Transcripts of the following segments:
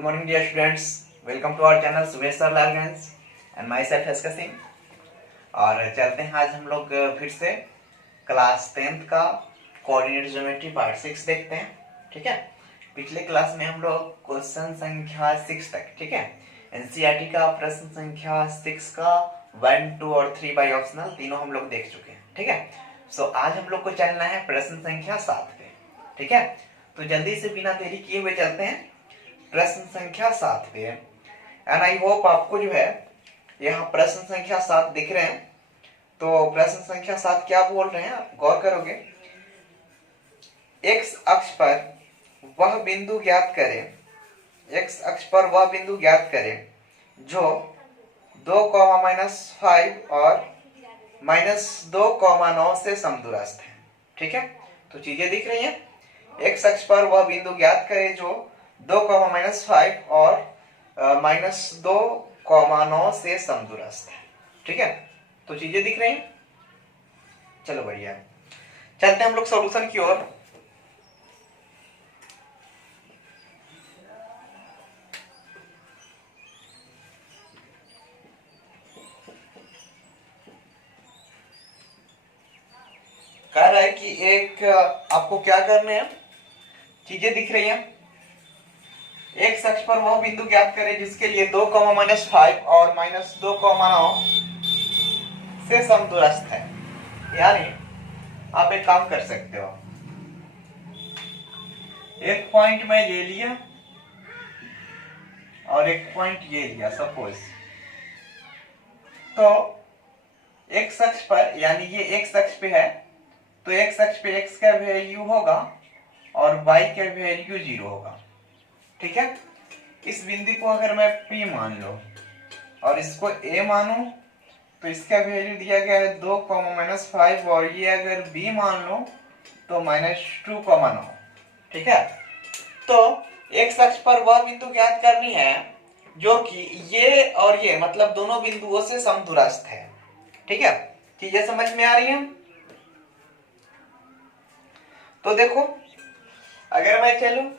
Good morning, dear students. Welcome to our channel Subesh sir Lalganj and myself SK Singh. और चलते हैं आज हम लोग फिर से क्लास 10th का कोऑर्डिनेट ज्योमेट्री पार्ट 6 देखते हैं। ठीक है, पिछले क्लास में हम लोग क्वेश्चन संख्या 6 तक, ठीक है, एनसीईआरटी का प्रश्न संख्या 6 का 1, 2 और 3 बाय ऑप्शनल तीनों हम लोग देख चुके हैं। ठीक है, सो आज हम लोग को चलना है प्रश्न संख्या 7 पे। ठीक है, तो जल्दी से बिना देरी किए हुए चलते हैं प्रश्न संख्या 7 पे। एंड आई होप आपको जो है यहाँ प्रश्न संख्या 7 दिख रहे हैं। तो प्रश्न संख्या 7 क्या बोल रहे हैं, आप गौर करोगे। एक्स अक्ष पर वह बिंदु ज्ञात करें, एक्स अक्ष पर वह बिंदु ज्ञात करें जो 2,-5 और -2,9 से समदूरस्थ है। ठीक है, तो चीजें दिख रही हैं। एक्स अक्ष पर वह बिंदु ज्ञात करें जो 2,-5 और -2,9 से समदूरस्थ है। ठीक है, तो चीजें दिख रही हैं। चलो बढ़िया, चलते हैं हम लोग सॉल्यूशन की ओर। कह रहा है कि एक आपको क्या करने हैं, चीजें दिख रही हैं। एक्स अक्ष पर वह बिंदु ज्ञात करें जिसके लिए 2,-5 और -2,9 से समदूरस्थ है। यानी आप एक काम कर सकते हो, एक पॉइंट मैं ये लिया और एक पॉइंट ये लिया सपोज। तो एक्स अक्ष पर, यानी ये एक्स अक्ष पे है, तो एक्स अक्ष पे एक्स का वैल्यू होगा और वाई का वैल्यू 0 होगा। ठीक है, इस बिंदु को अगर मैं P मान लो और इसको A मानूं तो इसका वैल्यू दिया गया है 2,-5 और ये अगर B मान लो तो -2,9। ठीक है, तो एक्स अक्ष पर वह बिंदु ज्ञात करनी है जो कि ये और ये मतलब दोनों बिंदुओं से समदूरस्थ है। ठीक है, चीजें समझ में आ रही हैं। तो देखो, अगर मैं चलूं,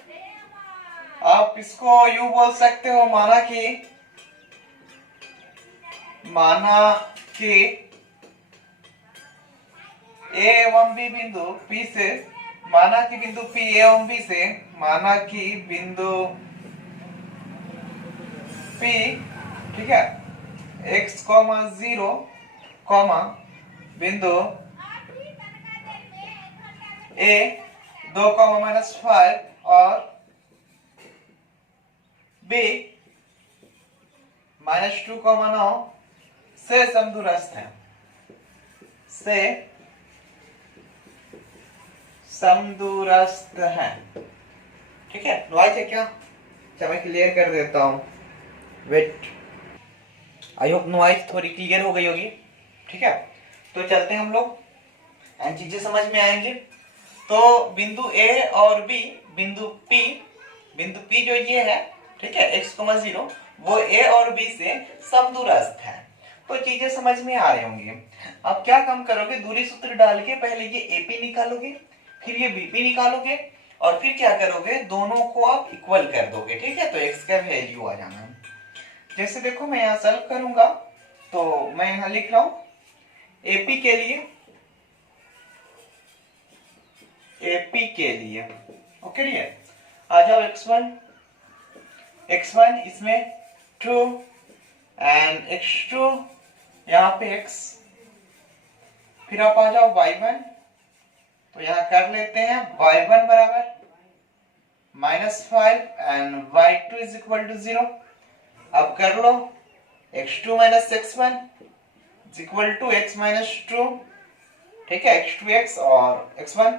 आप इसको यूं बोल सकते हो, माना कि ए एवं बी बिंदु P से, माना कि बिंदु P एवं B से, माना कि बिंदु P, ठीक है, x, 0, बिंदु A 2,-5 और B -2,9 से समदूरस्थ है, से समदूरस्थ है। ठीक है, नॉइज है क्या? अच्छा, मैं क्लियर कर देता हूं, वेट। आई होप नॉइज थोड़ी क्लियर हो गई होगी। ठीक है, तो चलते हैं हम लोग एंड चीजें समझ में आएंगे। तो बिंदु A और B, बिंदु P जो ये है, ठीक है, x, 0, वो A और B से समदूरस्थ है। तो चीजें समझ में आ रही होंगी। अब क्या काम करोगे, दूरी सूत्र डाल के पहले ये AP निकालोगे, फिर ये BP निकालोगे और फिर क्या करोगे, दोनों को आप इक्वल कर दोगे। ठीक है, तो x का वैल्यू आ जाना। जैसे देखो, मैं यहाँ सॉल्व करूंगा तो मैं यहाँ लिख रहा हूं AP के लिए, ओके डियर। आ जाओ x1 इसमें 2 एंड x2 यहाँ पे x, फिर आप आ जाओ y1, तो यहाँ कर लेते हैं y1 बराबर -5 एंड y2 = 0। अब कर लो x2 - x1 = x - 2, ठीक है, x2x और x1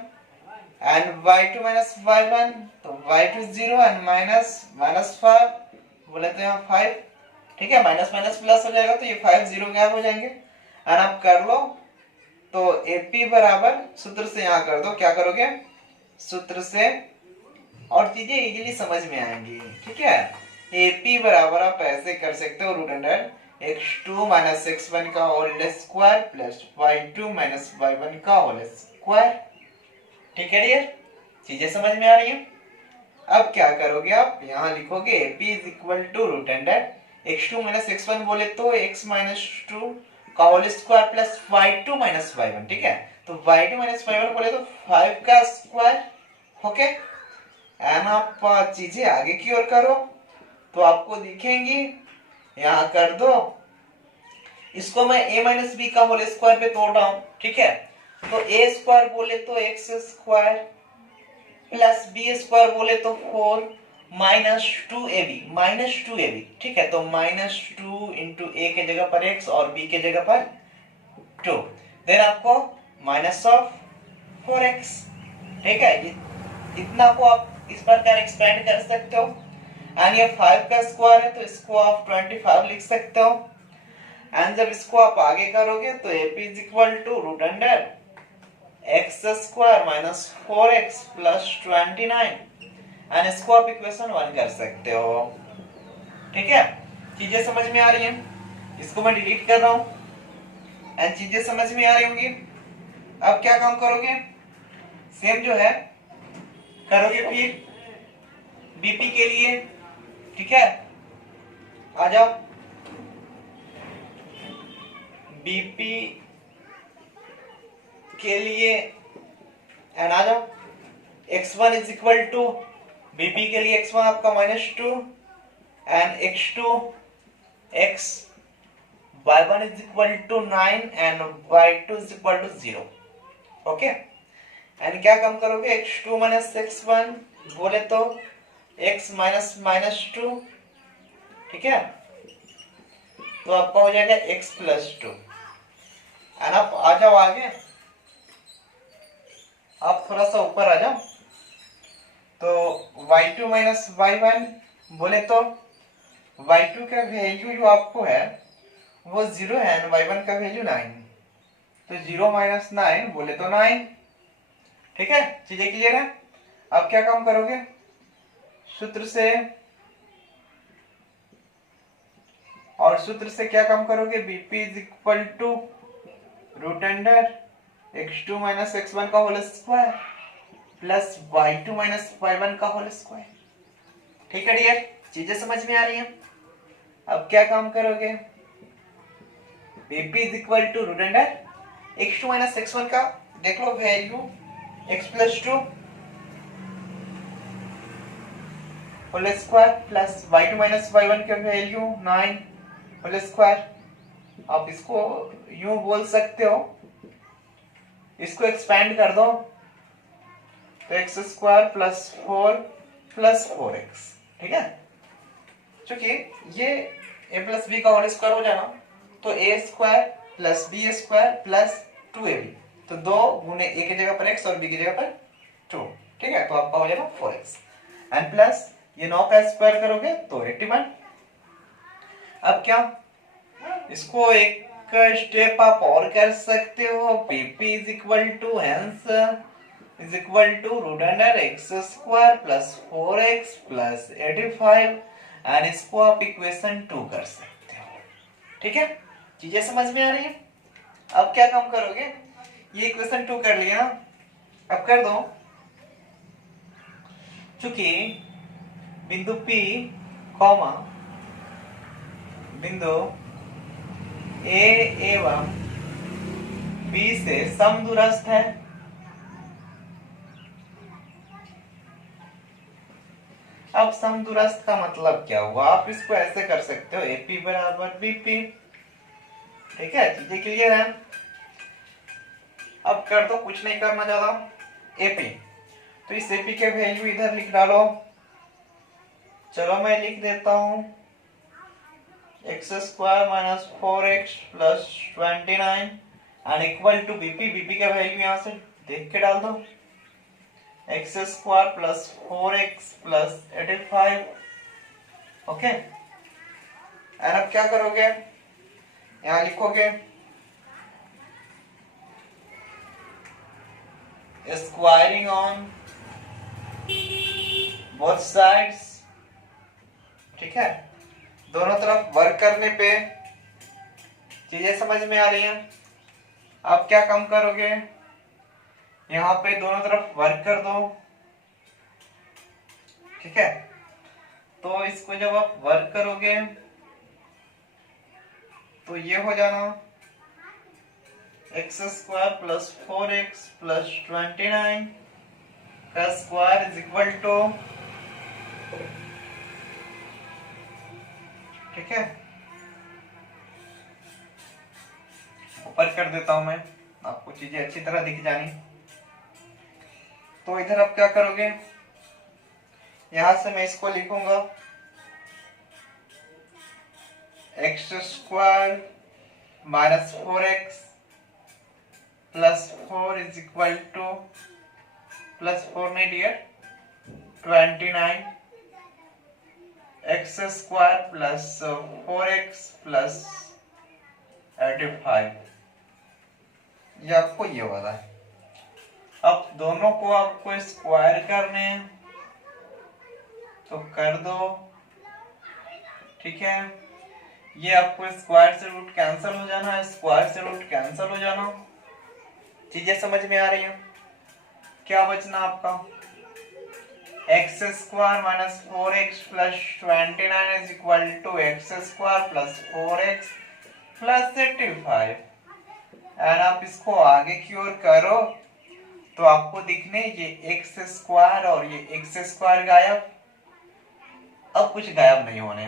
एंड y2 - y1, तो y2 0 एंड -5 बोले तो यहाँ 5। ठीक है, माइनस माइनस प्लस हो जाएगा तो ये 5 0 गैप हो जाएंगे। एंड आप कर लो तो AP बराबर, सूत्र से यहाँ कर दो, क्या करोगे सूत्र से, और चीजें इजीली समझ में आएंगी। ठीक है, AP बराबर आप ऐसे कर सकते हो, √x2 - x1 का whole square plus y2 - y1 का होल स्क्वायर। ठीक है डियर, चीजें समझ में आ रही हैं। अब क्या करोगे, आप यहाँ लिखोगे AP is equal to root under x two minus x one बोले तो एक्स माइनस टू का whole square plus y two minus y one, ठीक है। तो y two minus y one बोले तो 5 का स्क्वायर, ओके। एंड आप चीजें आगे की ओर करो तो आपको दिखेंगी, यहाँ कर दो, इसको मैं a माइनस बी का होल स्क्वायर पे तोड़ रहा हूं, ठीक है। तो a स्क्वायर बोले तो x square plus B square बोले तो 4 माइनस टू ए बी, ठीक है। तो माइनस टू इंटू ए के जगह पर x और b के जगह पर 2, देन आपको माइनस ऑफ 4x, ठीक है। इतना को आप इस प्रकार एक्सपेंड कर सकते हो। एंड ये 5 का स्क्वायर है तो इसको आप 25 लिख सकते हो। एंड जब इसको आप आगे करोगे तो AP is equal to root under x square minus 4x plus 29, and इसको आप इक्वेशन 1 कर सकते हो, ठीक है। चीजें समझ में आ रही हैं, इसको मैं डिलीट कर रहा हूं एंड चीजें समझ में आ रही होंगी। अब क्या काम करोगे, सेम जो है करोगे फिर बीपी के लिए, ठीक है। आ जाओ बीपी के लिए एंड आ जाओ x1 is equal to BP के लिए x1 आपका -2 and x2 x y1 is equal to 9 and y2 is equal to 0, okay. And क्या काम करोगे, x2 माइनस x1 बोले तो x माइनस -2, ठीक है। तो आपका हो जाएगा x प्लस 2 एंड आप आ जाओ आगे, आप थोड़ा सा ऊपर आ जाओ। तो y2 माइनस y1 बोले तो y2 का वैल्यू जो आपको है वो 0 है एंड y1 का वैल्यू 9, तो 0 माइनस 9 बोले तो 9, ठीक है। चीजें क्लियर है। अब क्या काम करोगे, सूत्र से, और सूत्र से क्या काम करोगे, BP is equal to root under x2 minus x1 का whole square plus y2 minus y1 का होल स्क्वायर, ठीक है डियर। चीजें समझ में आ रही हैं। अब क्या काम करोगे, BP is equal to root under x2 minus x1 का देख लो value x plus 2 whole square plus y2 minus y1 का वैल्यू 9 होल स्क्वायर। आप इसको यूं बोल सकते हो, इसको एक्सपेंड कर दो तो x square plus 4 plus 4x, ठीक है। चूंकि ये a प्लस बी का होल स्क्वायर हो जाना तो a square plus B square plus 2ab, तो 2 गुने a की जगह पर x और b की जगह पर 2, ठीक है। तो आपका हो जाएगा 4x एंड प्लस ये 9 का स्क्वायर करोगे तो 81। अब क्या, इसको एक स्टेप आप और कर सकते हो, pp is equal to hence is equal to root under x square plus 4x plus 85 and इसको आप इक्वेशन 2 कर सकते हो, ठीक है। चीजें समझ में आ रही है। अब क्या काम करोगे, ये इक्वेशन 2 कर लिया, अब कर दो, चूंकि बिंदु P कॉमा बिंदु A एवं B से समदूरस्थ है, अब समदूरस्थ का मतलब क्या हुआ, आप इसको ऐसे कर सकते हो AP बराबर BP, ठीक है। चीजें क्लियर है। अब कर दो, कुछ नहीं करना ज्यादा, AP, तो इस AP के वैल्यू इधर लिख डालो, चलो मैं लिख देता हूं x square minus 4x plus 29 and equal to BP का वैल्यू यहां से देख के डाल दो, x square plus 4x plus 85, okay. And अब क्या करोगे, यहां लिखोगे स्क्वायरिंग ऑन बोथ साइड्स, ठीक है। दोनों तरफ वर्क करने पे चीजें समझ में आ रही हैं। आप क्या काम करोगे, यहाँ पे दोनों तरफ वर्क कर दो, ठीक है, तो इसको जब आप वर्क करोगे तो ये हो जाना x square plus 4x plus 29 का स्क्वायर इज इक्वल टू, ठीक है, ऊपर कर देता हूं मैं, आपको चीजें अच्छी तरह दिख जानी। तो इधर आप क्या करोगे, यहां से मैं इसको लिखूंगा x square minus 4x plus 4 is equal to, plus 4 नहीं dear, 29 x square plus 4x plus 85, ये आपको ये वाला है। अब दोनों को आपको स्क्वायर करने हैं तो कर दो, ठीक है, ये आपको स्क्वायर से रूट कैंसिल हो जाना है, स्क्वायर से रूट कैंसिल हो जाना, चीजें समझ में आ रही हैं। क्या बचना आपका, x square minus 4x plus 29 is equal to x square plus 4x plus 85, and आप इसको आगे की ओर करो तो आपको दिखने ये एक्स स्क्वायर और ये एक्स स्क्वायर गायब, अब कुछ गायब नहीं होने।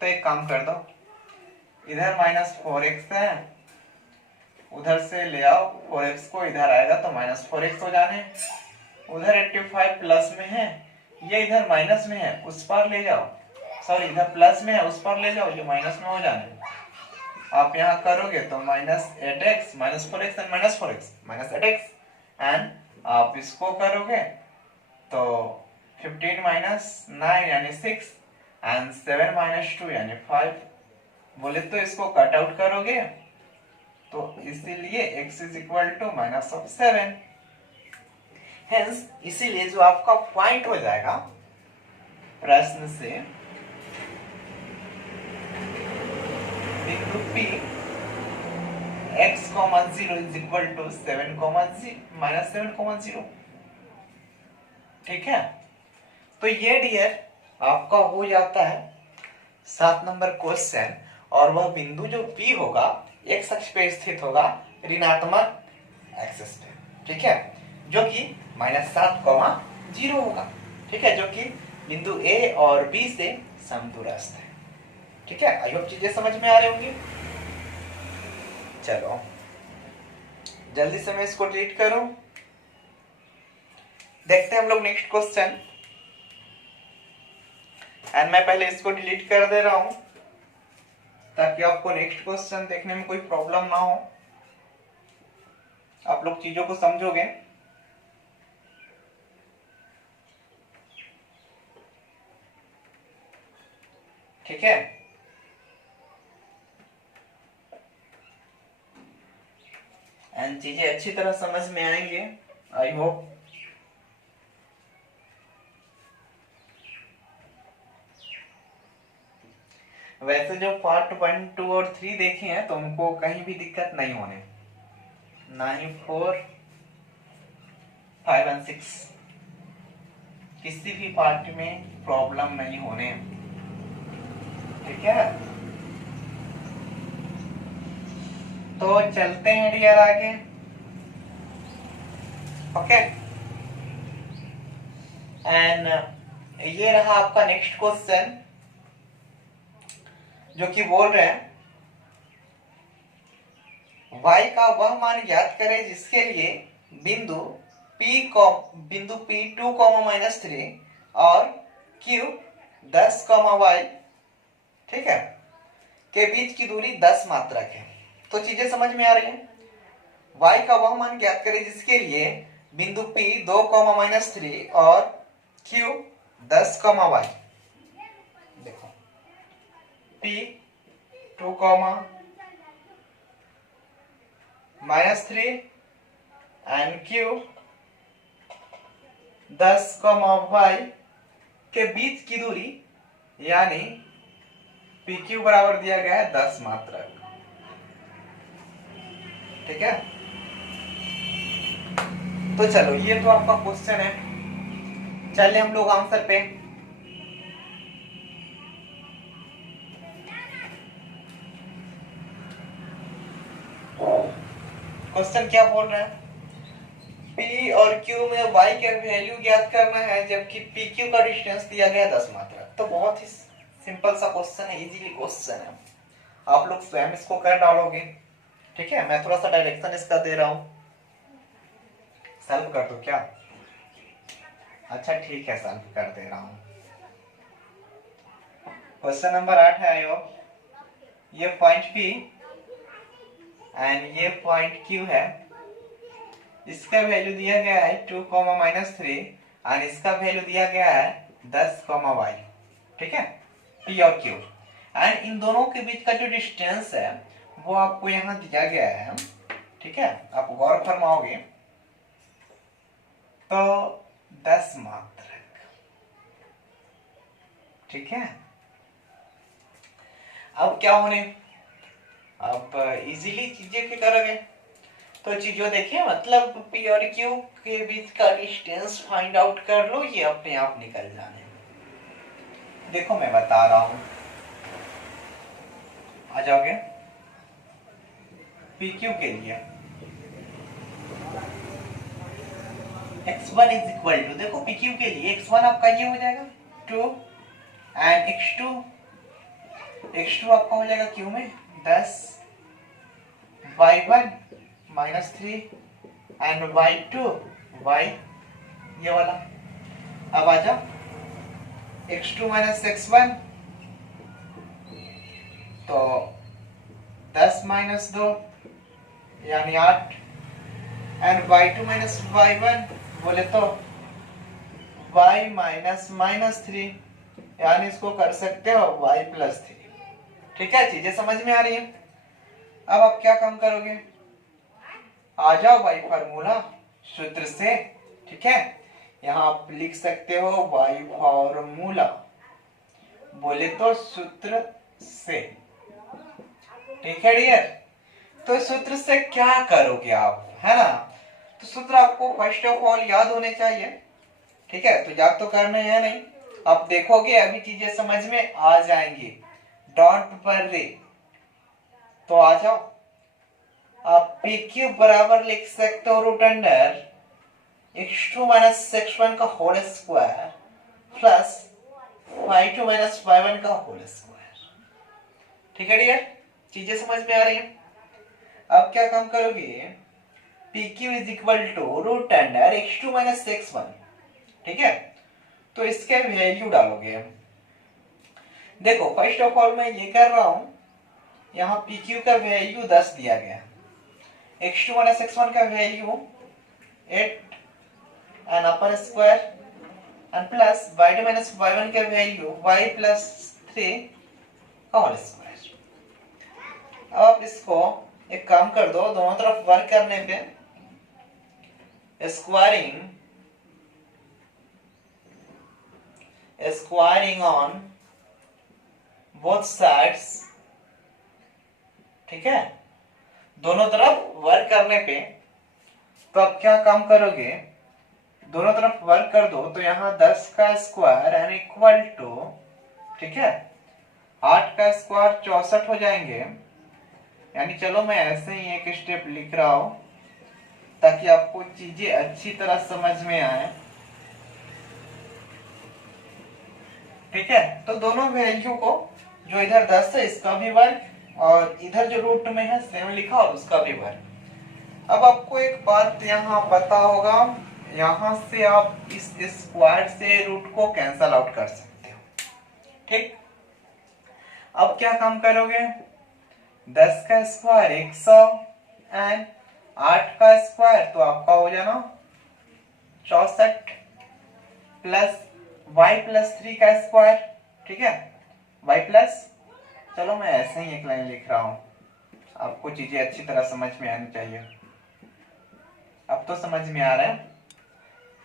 तो एक काम कर दो, इधर माइनस 4x है, उधर से ले आओ 4x को, इधर आएगा तो माइनस 4x हो जाने, उधर 85 प्लस में है, ये इधर माइनस में है, उस पर ले जाओ, सॉरी इधर प्लस में है उस पर ले जाओ, ये माइनस में हो जाने। आप यहाँ करोगे तो minus 8x minus 4x and minus 4x minus 8x, and आप इसको करोगे तो 15 माइनस 9 यानी 6 एंड 7 माइनस 2 यानी 5, बोले तो इसको कट आउट करोगे तो इसीलिए x is equal to minus of 7, hence इसीलिए जो आपका पॉइंट हो जाएगा प्रश्न से बिंदु P x, 0 is equal to 7, minus 7, 0, ठीक है। तो ये डियर आपका हो जाता है 7 नंबर क्वेश्चन, और वह बिंदु जो P होगा x अक्ष पे स्थित होगा ऋणात्मक एक्सिस पे, ठीक है, जो कि -7, 0 होगा, ठीक है, जो कि बिंदु A और B से समदूरस्थ है, ठीक है। आई होप चीजें समझ में आ रही होंगी। चलो जल्दी से मैं इसको डिलीट करूं, देखते हैं हम लोग नेक्स्ट क्वेश्चन, एंड मैं पहले इसको डिलीट कर दे रहा हूं ताकि आपको नेक्स्ट क्वेश्चन देखने में कोई प्रॉब्लम ना हो, आप लोग चीजों को समझोगे। ठीक है, एंड चीजें अच्छी तरह समझ में आएंगे, आई होप। वैसे जो पार्ट 1, 2 और 3 देखे हैं तो उनको कहीं भी दिक्कत नहीं होने, ना ही 4, 5 और 6 किसी भी पार्ट में प्रॉब्लम नहीं होने, ठीक है। तो चलते हैं डियर आगे, ओके। एंड ये रहा आपका नेक्स्ट क्वेश्चन, जो कि बोल रहे हैं y का वह मान ज्ञात करें जिसके लिए बिंदु P2, -3 और Q 10, y, ठीक है, के बीच की दूरी 10 मात्रक है। तो चीजें समझ में आ रही हैं। y का वह मान ज्ञात करें जिसके लिए बिंदु P 2, -3 और Q 10, y, देखो P 2, -3 एंड Q 10, y के बीच की दूरी, यानी PQ बराबर दिया गया है 10 मात्रक, ठीक है। तो चलो ये तो आपका क्वेश्चन है, चलिए हम लोग आंसर पे। क्वेश्चन क्या बोल रहा है, P और Q में y का वैल्यू ज्ञात करना है जबकि PQ का डिस्टेंस दिया गया 10 मात्रक। तो बहुत ही सिंपल सा क्वेश्चन है, इजीली क्वेश्चन है, आप लोग स्वयं इसको कर डालोगे। ठीक है, मैं थोड़ा सा डायरेक्शन इसका दे रहा हूँ, सॉल्व कर दो क्या? अच्छा ठीक है, सॉल्व कर दे रहा हूँ। क्वेश्चन नंबर 8 है आयोग, ये पॉइंट P एंड ये पॉइंट Q है, इसका वैल्यू दिया गया है 2, -3 और इसका वैल्यू दिया गया है 10, y। ठीक है, P और Q एंड इन दोनों के बीच का जो डिस्टेंस है वो आपको यहाँ दिया गया है। ठीक है, आप गौर फरमाओगे तो 10 मात्रक। ठीक है, अब क्या होने, अब इजीली चीजें क्या करोगे, तो चीजों देखिए, मतलब P और Q के बीच का डिस्टेंस फाइंड आउट कर लो, ये अपने आप निकल जाने। देखो मैं बता रहा हूं, आ जाओगे PQ के लिए x1 इज इक्वल टू, देखो PQ के लिए x1 आपका ये हो जाएगा 2 एंड x2 आपका हो जाएगा Q में 10, y1 -3 एंड y2 y ये वाला। अब आ जाओ x2 x1 तो 10 -2 यानी 8 एंड y2 y1 बोले तो y -3 यानी इसको कर सकते हो y +3। ठीक है, चीजें समझ में आ रही है। अब आप क्या काम करोगे, आ जाओ y फार्मूला सूत्र से। ठीक है, यहाँ आप लिख सकते हो y फार्मूला बोले तो सूत्र से। ठीक है डियर, तो सूत्र से क्या करोगे आप, है ना? तो सूत्र आपको फर्स्ट ऑफ ऑल याद होने चाहिए। ठीक है, तो याद तो करना है नहीं, आप देखोगे अभी चीजें समझ में आ जाएंगी, डोंट वरी। तो आ जाओ, आप PQ बराबर लिख सकते हो रूट अंडर x2 x1 का whole square plus y2 y1 का होल स्क्वायर। ठीक है डियर, चीजें समझ में आ रही हैं। अब क्या काम करोगे, PQ is equal to root under x2 x1। ठीक है, तो इसके वैल्यू डालोगे। देखो फर्स्ट ऑफ ऑल मैं ये कर रहा हूं, यहाँ PQ का वैल्यू 10 दिया गया, x2 x1 का value 8 and upper square and plus y2 y1 का वैल्यू y +3 का होल स्क्वायर। अब आप इसको एक काम कर दो, दोनों तरफ वर्क करने पे स्क्वायरिंग ऑन बोथ साइड्स। ठीक है, दोनों तरफ वर्क करने पे, तो अब क्या काम करोगे, दोनों तरफ वर्क कर दो तो यहाँ 10 का स्क्वायर एंड इक्वल टू, ठीक है, 8 का स्क्वायर 64 हो जाएंगे। यानी चलो मैं ऐसे ही एक स्टेप लिख रहा हूं ताकि आपको चीजें अच्छी तरह समझ में आए। ठीक है, तो दोनों वैल्यू को, जो इधर 10 है इसका भी वर्क और इधर जो रूट में है 7 लिखा और उसका भी वर्क। अब आपको एक बात यहाँ पता होगा, यहाँ से आप इस स्क्वायर से रूट को कैंसल आउट कर सकते हो। ठीक, अब क्या काम करोगे, 10 का स्क्वायर 100 एंड 8 का स्क्वायर तो आपका हो जाना 64 प्लस y +3 का स्क्वायर। ठीक है, y प्लस, चलो मैं ऐसे ही एक लाइन लिख रहा हूं, आपको चीजें अच्छी तरह समझ में आनी चाहिए। अब तो समझ में आ रहा है,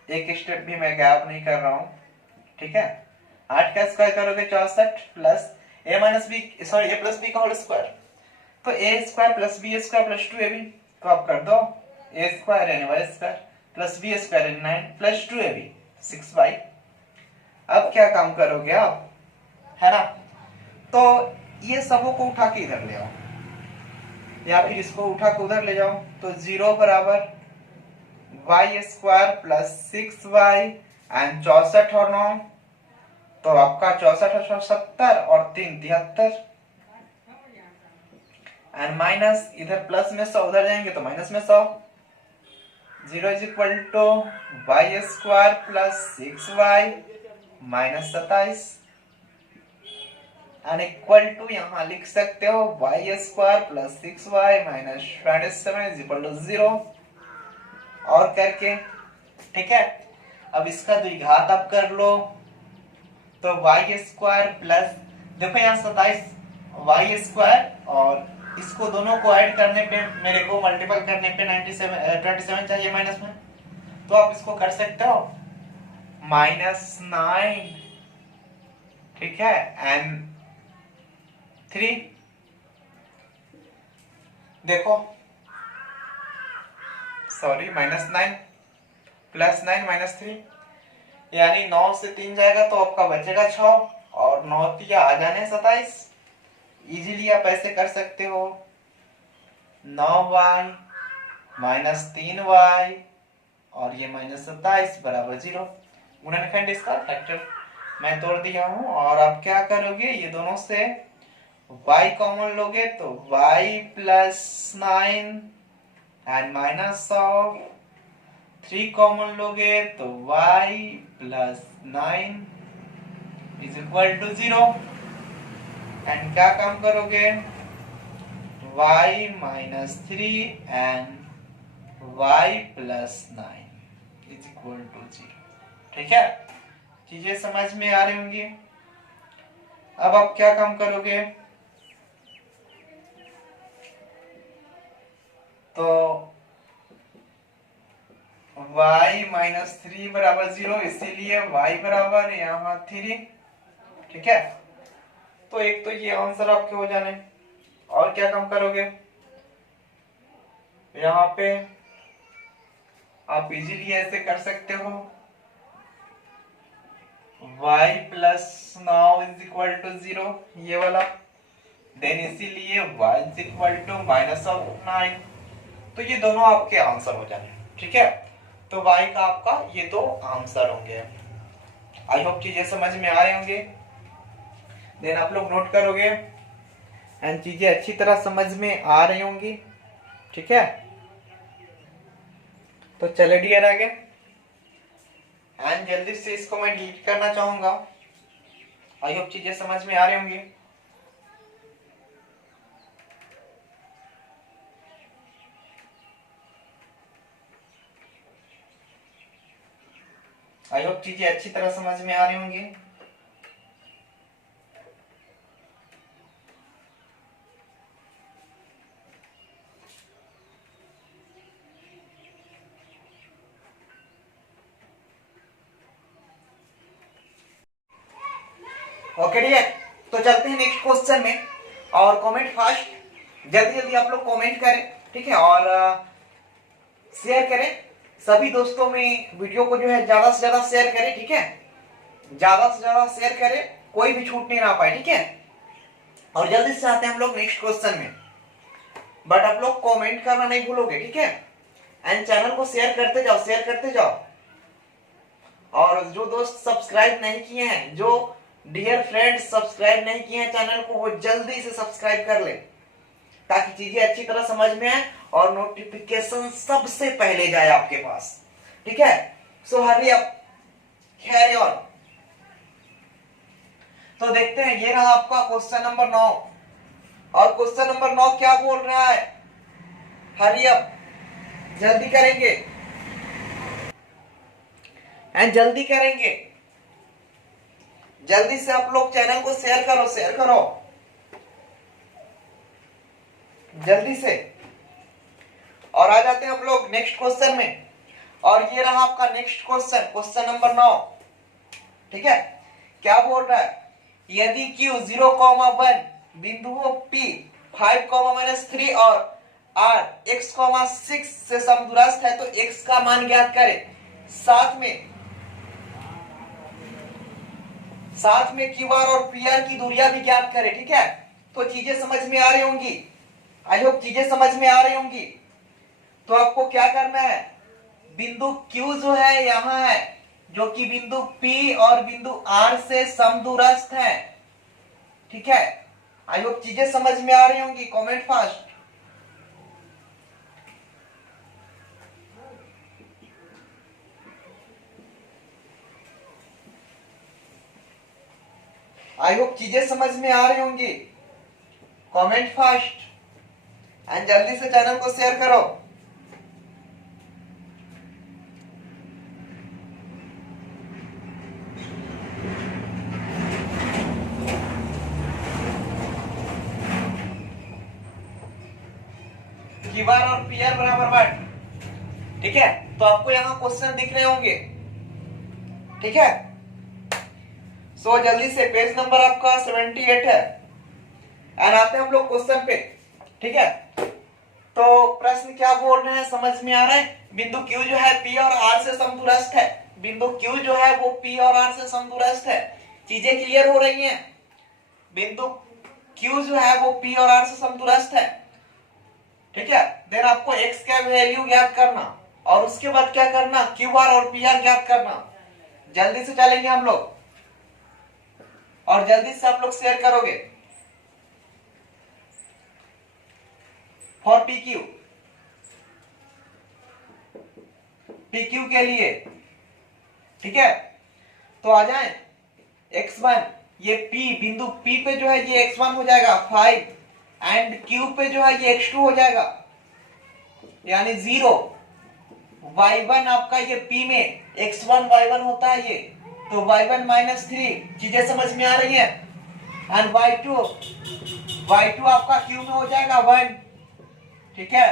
एक स्टेप भी मैं गैप नहीं कर रहा हूं। ठीक है, 8 का स्क्वायर करोगे 64 प्लस a प्लस b का होल स्क्वायर, तो a square plus b square plus 2ab, तो आप कर दो a स्क्वायर यानी y square plus b square यानी 9 प्लस 2ab 6y। अब क्या काम करोगे आप, है ना? तो ये सबों को उठा के इधर ले आओ। या फिर इसको उठा के उधर ले जाओ तो 0 बराबर Y square plus 6y and 64 और 9, तो आपका 64 70 और 3 73 एंड माइनस इधर प्लस में 100 उधर जाएंगे तो माइनस में 100। 0 is equal to y square plus 6y minus 27 and equal to यहाँ लिख सकते हो y square plus 6y minus 27 is equal to 0 और करके, ठीक है। अब इसका द्विघात आप कर लो तो वाई स्क्वायर प्लस, देखो यहाँ 27 वाई स्क्वायर और इसको दोनों को ऐड करने पे मेरे को मल्टीपल करने पे 27 चाहिए माइनस में, तो आप इसको कर सकते हो -9, ठीक है, एंड 3, देखो सॉरी -9 प्लस 9 -3, यानी 9 से 3 जाएगा तो आपका बचेगा 6 और 9 3 आ जाने 27। इजीली आप ऐसे कर सकते हो 9y माइनस 3y और ये माइनस 27 बराबर 0। गुणनखंड इसका फैक्टर मैं तोड़ दिया हूं और आप क्या करोगे, ये दोनों से y कॉमन लोगे तो y plus 9 and minus of 3 common लोगे तो y plus 9 is equal to 0 and क्या काम करोगे y minus 3 and y plus 9 is equal to 0, ठीक है। चीजें समझ में आ रही होंगी। अब आप क्या काम करोगे, तो y माइनस 3 बराबर 0, इसीलिए y बराबर यहाँ 3, ठीक है। तो एक तो ये आंसर आपके हो जाने, और क्या काम करोगे, यहाँ पे आप इजीली ऐसे कर सकते हो y plus 9 is equal to 0, ये वाला, देन इसीलिए y is equal to minus of 9, तो ये दोनों आपके आंसर हो जाने, ठीक है। तो y का आपका ये दो आंसर होंगे। आई होप चीजें समझ में आ रहे होंगे। देन आप लोग नोट करोगे एंड चीजें अच्छी तरह समझ में आ रही होंगी, ठीक है। तो चले डियर आगे, एंड जल्दी से इसको मैं डिलीट करना चाहूंगा। आई होप चीजें समझ में आ रही होंगी। आई होप चीजें अच्छी तरह समझ में आ रही होंगी। ओके डियर, तो चलते हैं नेक्स्ट क्वेश्चन में, और कमेंट फास्ट, जल्दी जल्दी आप लोग कमेंट करें, ठीक है, और शेयर करें सभी दोस्तों में। वीडियो को जो है ज्यादा से ज्यादा शेयर करें, ठीक है, ज्यादा से ज्यादा शेयर करें, कोई भी छूट नहीं ना पाए, ठीक है। और जल्दी से आते हैं हम लोग नेक्स्ट क्वेश्चन में, बट आप लोग कमेंट करना नहीं भूलोगे, ठीक है, एंड चैनल को शेयर करते जाओ, शेयर करते जाओ। और जो दोस्त सब्सक्राइब नहीं किए हैं, जो डियर फ्रेंड्स सब्सक्राइब नहीं किए हैं चैनल को, वो जल्दी से सब्सक्राइब कर ले, ताकि चीजें अच्छी तरह समझ में आए और नोटिफिकेशन सबसे पहले जाए आपके पास, ठीक है। सो हरी अप, कैरी ऑन। तो देखते हैं, ये रहा आपका क्वेश्चन नंबर 9, और क्वेश्चन नंबर 9 क्या बोल रहा है, हरी अप, जल्दी करेंगे एंड जल्दी करेंगे, जल्दी से आप लोग चैनल को शेयर करो, शेयर करो जल्दी से। और आ जाते हैं हम लोग नेक्स्ट क्वेश्चन में, और ये रहा आपका नेक्स्ट क्वेश्चन, क्वेश्चन नंबर 9, ठीक है। क्या बोल रहा है, यदि Q 0,1 बिंदुओं P 5,-3 और R x,6 से समदूरस्थ है तो x का मान ज्ञात करें। साथ में QR और PR की दूरियां भी ज्ञात करें, ठीक है। तो चीजें समझ में आ रही होंगी। आई होप चीजें समझ में आ रही होंगी। तो आपको क्या करना है, बिंदु Q जो है यहां है, जो कि बिंदु P और बिंदु R से समदूरस्थ है। ठीक है, आई होप चीजें समझ में आ रही होंगी। Comment fast. आई होप चीजें समझ में आ रही होंगी। कमेंट फास्ट एंड जल्दी से चैनल को शेयर करो। क्यूआर और पीआर बराबर बट। ठीक है, तो आपको यहाँ क्वेश्चन दिख रहे होंगे। ठीक है, सो जल्दी से पेज नंबर आपका 78 है एंड आते हैं हम लोग क्वेश्चन पे। ठीक है, तो प्रश्न क्या बोल रहे हैं समझ में आ रहा है। बिंदु Q जो है P और R से समदूरस्थ है। बिंदु Q जो है वो P और R से समदूरस्थ है। चीजें क्लियर हो रही हैं। बिंदु Q जो है वो P और R से समदूरस्थ है। ठीक है, देन आपको x का वैल्यू ज्ञात करना और उसके बाद क्या करना, QR और PR ज्ञात करना। जल्दी से चलेंगे हम लोग और जल्दी से आप लोग शेयर करोगे। फॉर PQ के लिए। ठीक है, तो आ जाए x1, ये P बिंदु P पे जो है ये x1 हो जाएगा 5 एंड Q पे जो है ये x2 हो जाएगा यानी 0। y1 आपका ये P में x1 y1 होता है ये, तो y1 माइनस 3। चीजें समझ में आ रही है। एंड y2 आपका Q में हो जाएगा 1। ठीक है,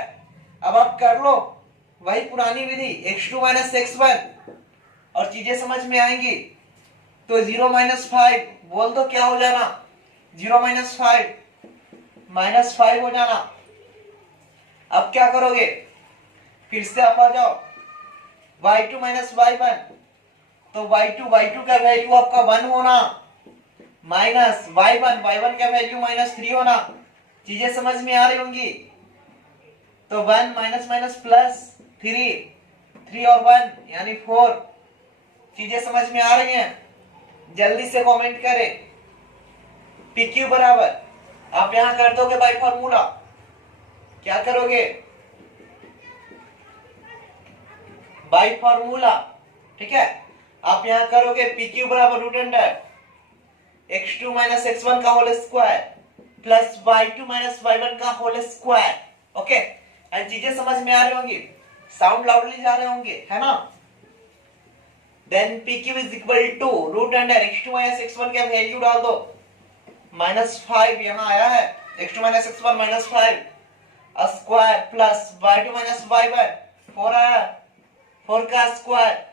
अब आप कर लो वही पुरानी विधि x2 माइनस x1 और चीजें समझ में आएंगी। तो 0 माइनस 5 बोल दो क्या हो जाना, 0 माइनस 5 माइनस 5 हो जाना। अब क्या करोगे, फिर से आप आ जाओ y2 माइनस y1, तो y2 का वैल्यू आपका 1 होना माइनस y1 का वैल्यू माइनस 3 होना। चीजें समझ में आ रही होंगी। तो 1 माइनस माइनस प्लस 3 और 1 यानी 4। चीजें समझ में आ रही हैं, जल्दी से कमेंट करें। PQ बराबर आप यहां कर दोगे बाय फॉर्मूला। क्या करोगे, बाय फॉर्मूला। ठीक है, आप यहां करोगे PQ बराबर root under x2 minus x1 का whole square plus y2 minus y1 का होल स्क्वायर। ओके, एंड चीजें समझ में आ रही होंगी, साउंड लाउडली जा रहे होंगे, है ना। Then PQ is equal to root under x2 minus x1 का वैल्यू डाल दो, माइनस 5 यहां आया है, x2 minus x1 minus 5 square plus y2 minus y1 4 आया, 4 का स्क्वायर।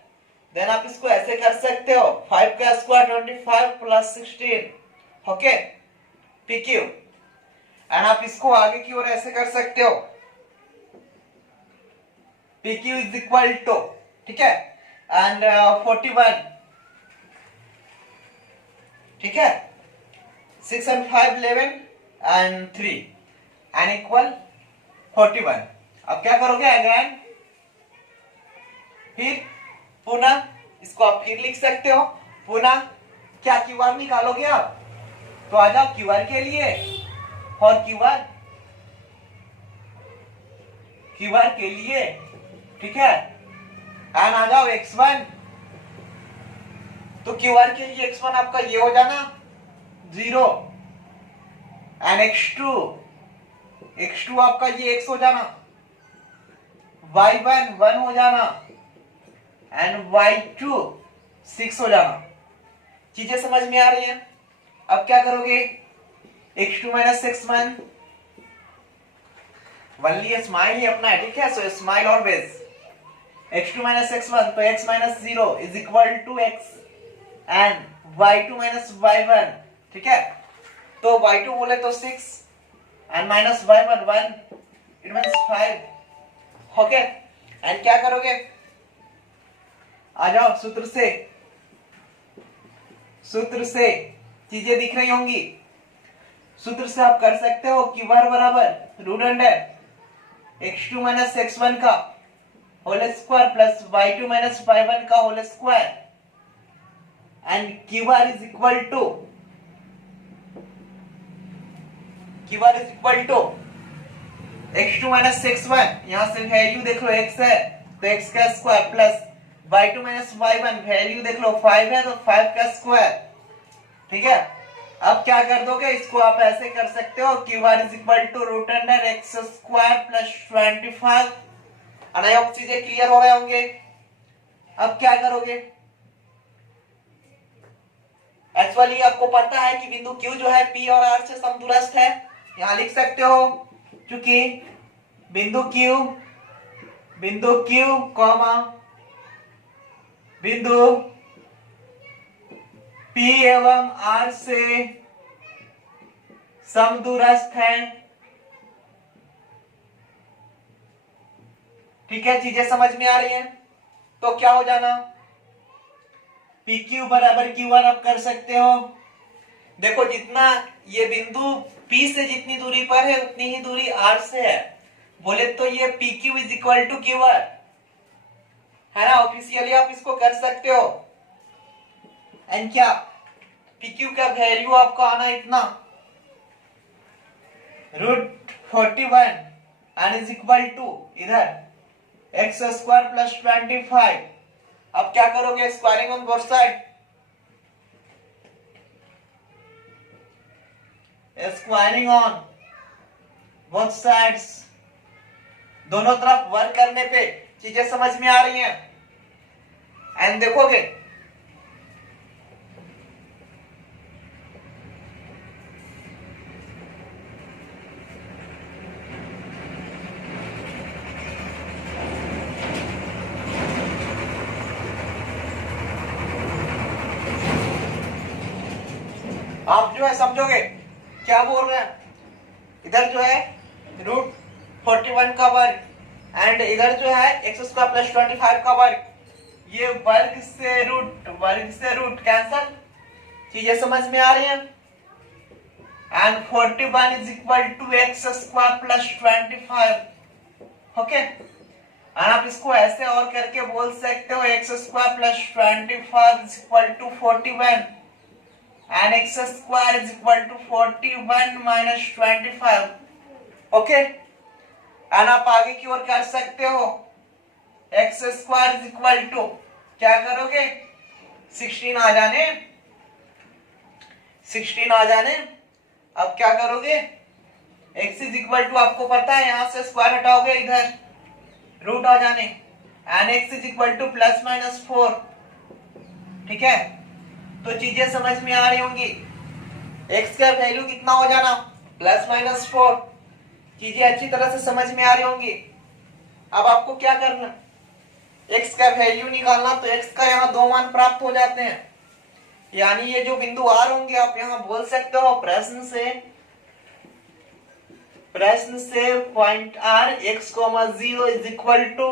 देन आप इसको ऐसे कर सकते हो 5 का square 25 plus 16। Okay, PQ and आप इसको आगे की ओर ऐसे कर सकते हो PQ इज इक्वल टू, ठीक है, एंड 41। ठीक है, 6 and 5 11 and 3 and equal 41। अब क्या करोगे अगेन, फिर पुनः इसको आप फिर लिख सकते हो पुनः। क्या क्यूआर निकालोगे आप, तो आ जाओ क्यूआर के लिए और क्यूआर के लिए। ठीक है, एंड आ जाओ x1, तो क्यूआर के लिए x1 आपका ये हो जाना 0 एंड x2 आपका ये x हो जाना, y1 1 हो जाना एंड y2 6 हो जाना। चीजें समझ में आ रही हैं। अब क्या करोगे, x2 minus x1 only smile ही अपना है। ठीक है, सो smile always. x2 minus x1 तो x minus 0 is equal to x and y2 minus y1। ठीक है, तो y2 बोले तो 6 and minus y1 1, it means 5। Okay, and क्या करोगे, आ जाओ सूत्र से चीजें दिख रही होंगी। सूत्र से आप कर सकते हो क्यू बार बराबर root under x2 minus x1 का whole square plus y2 minus y1 का whole square and Q bar is equal to x2 minus x1, यहां से वैल्यू देख लो x है तो x का square plus y2 minus y1 value देख लो 5 है तो 5 का स्क्वायर। ठीक है, अब क्या कर दोगे, इसको आप ऐसे कर सकते हो Q bar is equal to root under x square plus 25। अनायोग चीजें क्लियर हो गए होंगे। अब क्या करोगे, एक्चुअली आपको पता है कि बिंदु Q जो है P और R से समदूरस्थ है, यहां लिख सकते हो क्योंकि बिंदु Q कॉमा बिंदु P एवं R से समदूरस्थ है। ठीक है, चीजें समझ में आ रही हैं। तो क्या हो जाना, PQ बराबर QR आप कर सकते हो। देखो जितना ये बिंदु P से जितनी दूरी पर है उतनी ही दूरी R से है, बोले तो ये PQ is equal to QR है ना। ऑफिशियली आप इसको कर सकते हो। एंड क्या PQ का वैल्यू आपको आना इतना √41 एंड इज इक्वल टू इधर x स्क्वायर प्लस 25। अब क्या करोगे, squaring on both side, squaring on both sides, दोनों तरफ वर्क करने पे चीजें समझ में आ रही हैं। एंड देखोगे आप जो है समझोगे क्या बोल रहे हैं। इधर जो है √41 का वर्ग एंड इधर जो है x स्क्वायर प्लस 25 का वर्ग, ये वर्ग से रूट कैंसल, चीजें समझ में आ रही हैं। And 41 is equal to x square plus 25। Okay, आप इसको ऐसे और करके बोल सकते हो x square plus 25 is equal to 41 and x square is equal to 41 minus 25। Okay, and आप आगे की ओर कर सकते हो x square is equal to क्या करोगे, 16 आ जाने। अब क्या करोगे, x इज इक्वल टू आपको पता है यहां से स्क्वायर हटाओगे इधर रूट आ जाने and x is equal to plus minus 4। ठीक है, तो चीजें समझ में आ रही होंगी। x का वैल्यू कितना हो जाना, प्लस माइनस 4। चीजें अच्छी तरह से समझ में आ रही होंगी। अब आपको क्या करना, x का वैल्यू निकालना, तो x का यहाँ 2 मान प्राप्त हो जाते हैं, यानी ये जो बिंदु R होंगे आप यहाँ बोल सकते हो प्रश्न से point R x,0 is equal to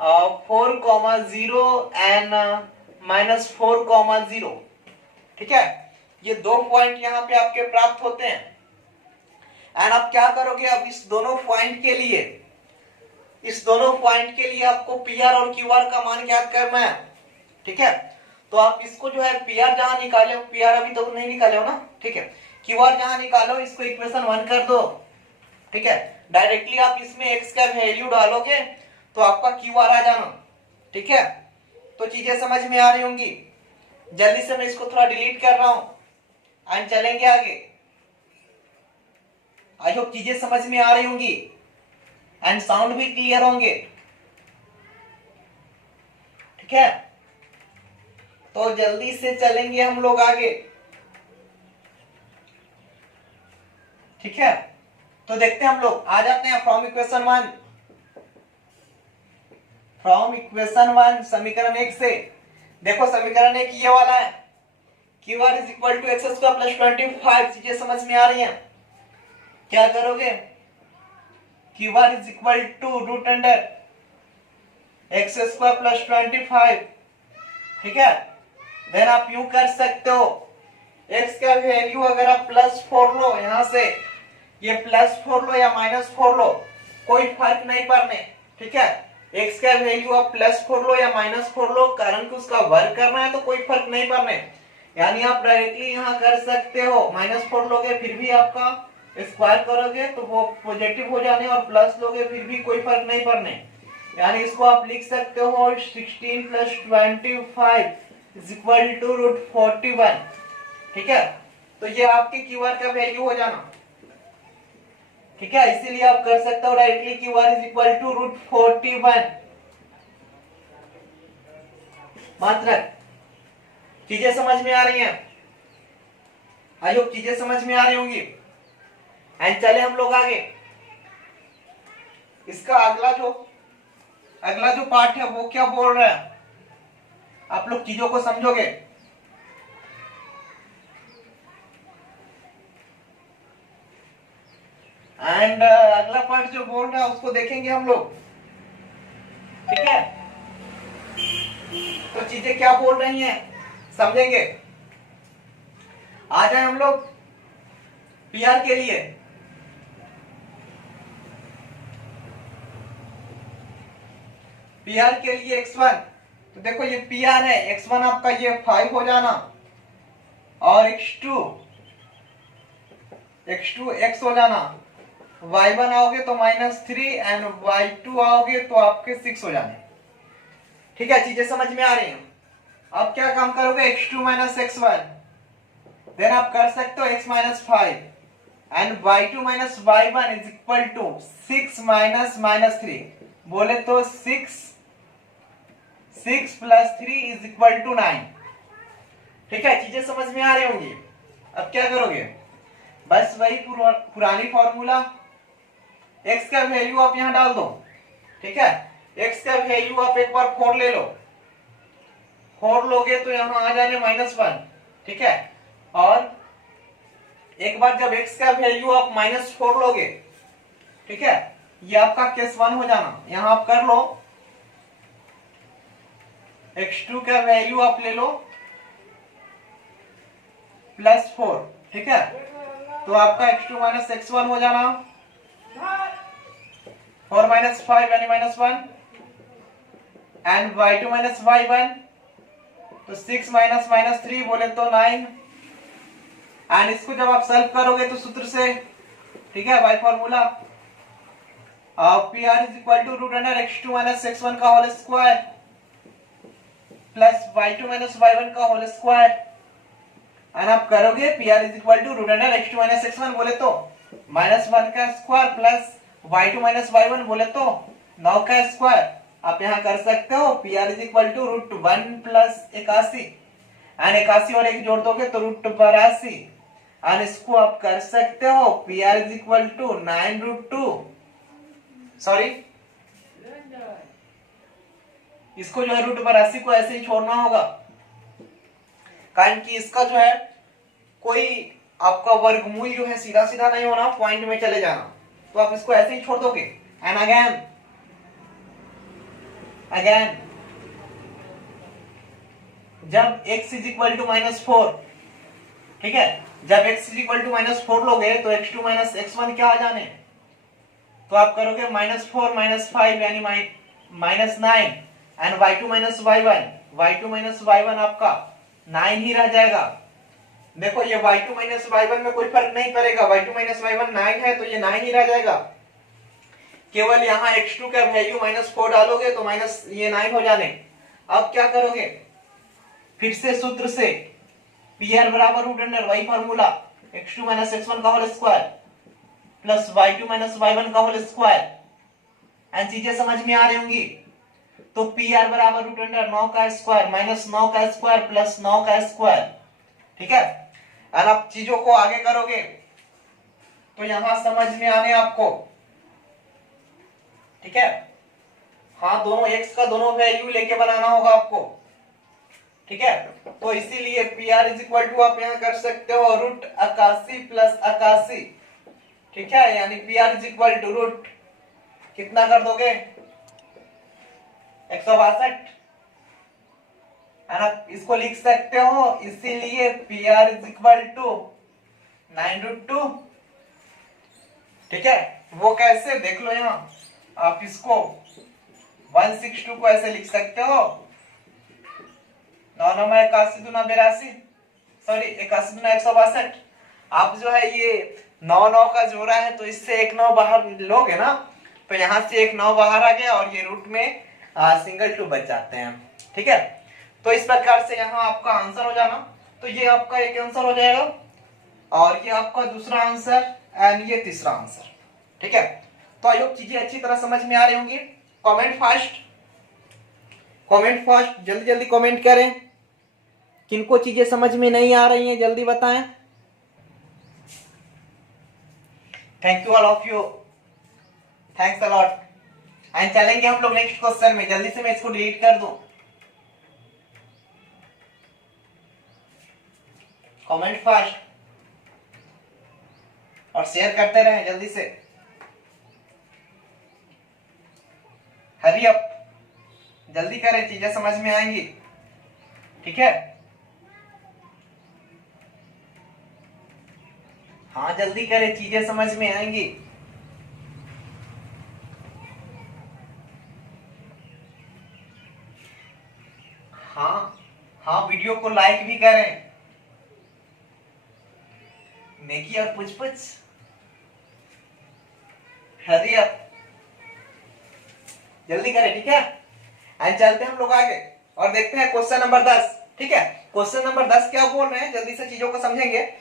4,0 and -4,0। ठीक है, ये 2 पॉइंट यहाँ पे आपके प्राप्त होते हैं। एंड आप क्या करोगे, अब इस दोनों पॉइंट के लिए आपको PR और QR का मान ज्ञात करना है। ठीक है, तो आप इसको जो है PR जहां निकाले, PR अभी तो नहीं निकाले हो ना, ठीक है, QR जहां निकालो इसको इक्वेशन 1 कर दो। ठीक है, डायरेक्टली आप इसमें x का वैल्यू डालोगे तो आपका QR आ जाना। ठीक है, तो चीजें समझ में आ रही होंगी। जल्दी से मैं इसको थोड़ा डिलीट कर रहा हूं एंड चलेंगे आगे। आई होप चीजें समझ में आ रही होंगी एंड साउंड भी क्लियर होंगे। ठीक है, तो जल्दी से चलेंगे हम लोग आगे। ठीक है, तो देखते हैं हम लोग आ जाते हैं फ्रॉम इक्वेशन 1 समीकरण 1 से। देखो समीकरण 1 ये वाला है, QR is equal to x square plus 25। चीजें समझ में आ रही हैं। क्या करोगे, QR is equal to root under x square plus 25। ठीक है, देन आप यूं कर सकते हो x का वैल्यू अगर आप +4 लो, यहां से ये +4 लो या -4 लो, कोई फर्क नहीं पड़ने। ठीक है, x का वैल्यू आप +4 लो या -4 लो, कारण कि उसका वर्ग करना है तो कोई फर्क नहीं पड़ने। यानी आप डायरेक्टली यहाँ कर सकते हो, -4 लोगे फिर भी आपका स्क्वायर करोगे तो वो पॉजिटिव हो जाने, और प्लस लोगे फिर भी कोई फर्क नहीं पड़ने। यानी इसको आप लिख सकते हो 16 + 25 = √41। ठीक है, तो ये आपके क्यू आर का वैल्यू हो जाना। ठीक है, इसीलिए आप कर सकते हो डायरेक्टली क्यू आर √41। मात्र चीजें समझ में आ रही हैं? आई होप चीजें समझ में आ रही होंगी। एंड चले हम लोग आगे। इसका अगला जो पार्ट है वो क्या बोल रहा है, आप लोग चीजों को समझोगे। एंड अगला पार्ट जो बोल रहा है उसको देखेंगे हम लोग। ठीक है, तो चीजें क्या बोल रही हैं समझेंगे। आ जाए हम लोग पीआर के लिए। पीआर के लिए x1, तो देखो ये पीआर है, x1 आपका ये 5 हो जाना, और x2 x हो जाना। y1 आओगे तो -3 एंड y2 आओगे तो आपके 6 हो जाने। ठीक है, चीजें समझ में आ रही हैं। अब क्या काम करोगे, x2 - x1, देन आप कर सकते हो x - 5 एंड y2 - y1 = 6 - -3, बोले तो 6 + 3 = 9। ठीक है, चीजें समझ में आ रही होंगी। अब क्या करोगे, बस वही पुरानी फॉर्मूला, x का वैल्यू आप यहां डाल दो। ठीक है, x का वैल्यू आप एक बार 4 ले लो, 4 लोगे तो यहां आ जाने -1। ठीक है, और एक बार जब x का वैल्यू आप -4 लोगे, ठीक है, ये आपका केस 1 हो जाना। यहां आप कर लो, x2 का वैल्यू आप ले लो +4। ठीक है, तो आपका x2 - x1 हो जाना, 4 - 5 यानी -1, एंड y2 - y1, तो 6 - -3 बोले तो 9। एंड इसको जब आप सॉल्व करोगे तो सूत्र से, ठीक है, by formula P R √x2 - x1 का whole square plus y2 - y1 का होल स्क्वायर। एंड आप करोगे पी आर √x2 - x1 बोले तो -1 का स्क्वायर प्लस y2 - y1 बोले तो 9 का स्क्वायर। आप यहां कर सकते हो पी आर √1 + 81, एंड 81 और 1 जोड़ दोगे तो √82, और इसको आप कर सकते हो पी आर =9√2। सॉरी, इसको जो है √82 को ऐसे ही छोड़ना होगा, कारण कि इसका जो है कोई आपका वर्गमूल जो है सीधा सीधा नहीं होना, पॉइंट में चले जाना, तो आप इसको ऐसे ही छोड़ दोगे। एंड अगेन जब x =-4, ठीक है, जब x =-4 लोगे तो x2 - x1 क्या आ जाने, तो आप करोगे -4 - 5 यानी -9, एंड y2 - y1 आपका 9 ही रह जाएगा। देखो ये y2 - y1 में कोई फर्क नहीं पड़ेगा, y2 - y1 9 है तो ये 9 ही रह जाएगा। केवल यहाँ x2 का वैल्यू -4 डालोगे तो ये 9 हो जाने। अब क्या करोगे, फिर से सूत्र से PR √√ वही फॉर्मूला, x2 - x1 का whole square plus y2 - y1 का होल स्क्वायर। एंड चीजें समझ में आ रही होंगी। तो PR √√ 9 का स्क्वायर -9 का स्क्वायर प्लस 9 का स्क्वायर। ठीक है, और आप चीजों को आगे करोगे तो यहां समझ में आने आपको। ठीक है, हाँ, दोनों x का दोनों वैल्यू लेके बनाना होगा आपको। ठीक है, तो इसीलिए PR = आप यहां कर सकते हो √81 + 81। ठीक है, यानी PR = कितना कर दोगे, 162। है ना, इसको लिख सकते हो, इसीलिए P R is equal to 9√2। ठीक है, वो कैसे देख लो, यहां आप इसको 162 को ऐसे लिख सकते हो, 9×81=82, सॉरी 81×162। आप जो है ये 9 का जोड़ा है तो इससे एक 9 बाहर लोगे ना, तो यहां से एक 9 बाहर आ गया और ये रूट में सिंगल 2 बच जाते हैं। ठीक है, तो इस प्रकार से यहाँ आपका आंसर हो जाना, तो ये आपका एक आंसर हो जाएगा और ये आपका दूसरा आंसर एंड ये तीसरा आंसर। ठीक है, तो आई होप चीजें अच्छी तरह समझ में आ रही होंगी। कमेंट फास्ट, कमेंट फास्ट, जल्दी जल्दी कमेंट करें, किनको चीजें समझ में नहीं आ रही हैं जल्दी बताएं। Thank you all of you, thanks a lot. And चलेंगे हम लोग नेक्स्ट क्वेश्चन में, जल्दी से मैं इसको डिलीट कर दूं। कमेंट फास्ट और शेयर करते रहें जल्दी से, हरी अप, जल्दी करें, चीजें समझ में आएंगी। ठीक है, हाँ जल्दी करें, चीजें समझ में आएंगी। हाँ हाँ, वीडियो को लाइक भी करें, नेकी और पुछ पुछ, हरी अप, जल्दी करें। ठीक है, एंड चलते हैं हम लोग आगे और देखते हैं क्वेश्चन नंबर 10। ठीक है, क्वेश्चन नंबर 10 क्या बोल रहे हैं, जल्दी से चीजों को समझेंगे।